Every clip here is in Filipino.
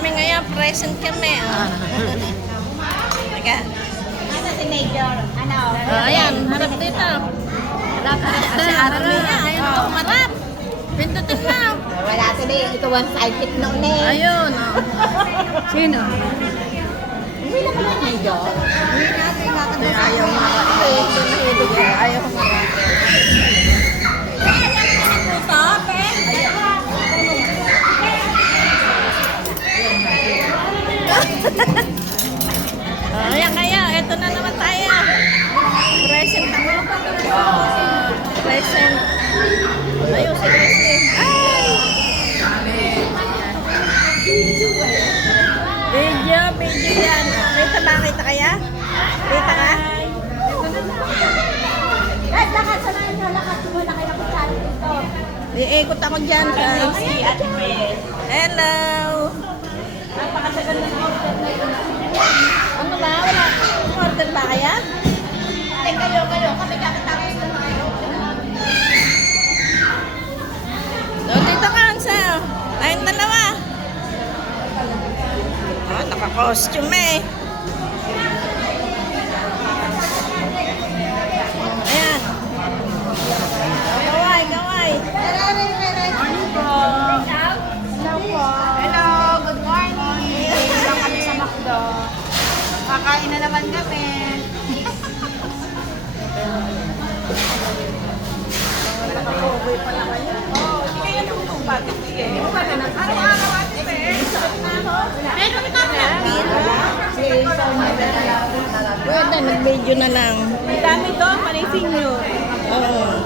kami ngayon, present kami. Teka. Ano si Major? Ano? Ayan, harap dito. Kasi harap niya, ayun ako marap. Pindutin mo. Wala tuloy. Ito one-sided na ulit. Ayun. Sino? Hindi naman ang Major. Ayaw marap. Ayaw marap. Ayan kaya, eto na naman tayo. Present ako. Present. Ayun, si Leslie. Ay! Video yan. Kita ba? Kita kaya? Kita ka? Lakad sa nyo. Lakad muna kayo ng kutsara dito. Iikot ako dyan sa... Hello! Ano ba? Wala. Order ba kaya? Ay, kayo. Kami kakatapos na tayo. So, dito ka, Ansa. Tayong dalawa. Oh, naka-costume eh. Ayan. Gaway. Morning po. Hello po. Hello, good morning. Hello kami sa McDo. Kakain na naman kami. Naka-cover pala kayo. Oh, hindi kayo lumutong bakit? Sige. Araw-araw ate pe. Meron ka na pin. Pwede, mag-video na lang. May dami doon, panising nyo. Oo.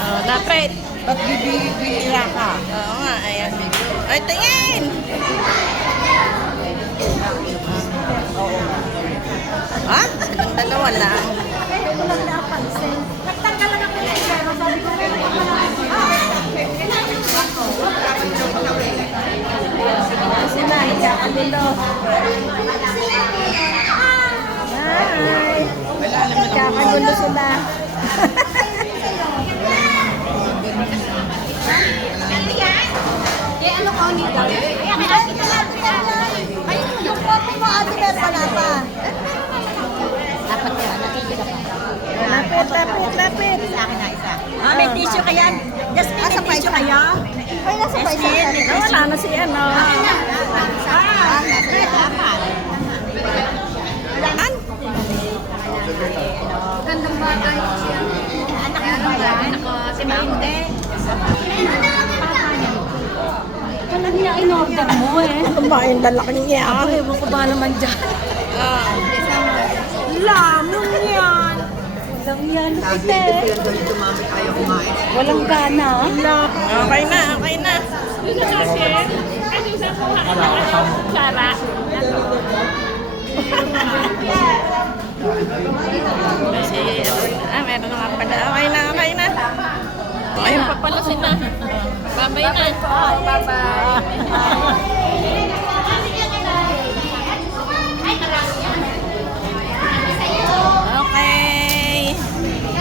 Oh, dapat. Ba't bibira ka? Oo nga, ayan. Ay, tingin! Ha? Silang dalawa lang. Kaya ko lang napansin. Nagtanggal lang ako ng pero sabi ko meron pa Sila, ikakagulo. Hi! Ikakagulo sila. Eh, ano ko ni daw? Kaya may ate ka lang. Ayun, yung photo mo ate meron wala pa. Dapat ka, nakikita pa. Lapit. Sa akin na isa. May tissue kaya? Jasmine, may tissue kayo? Ay, nasa pa isa. Wala na si ano. An? Gandang bata yung siya. Anak mo ba yan? Anak ko, si Maude. Alam niya, in-order mo eh. Kumain lalaki niya. Ako, ewan ko ba naman dyan. Lamang yan. Walang yan, ite. Walang gana. Okay na. Kasi, meron na nga pala. Okay na. Ayun pa pala sila. Babay na. Bye-bye.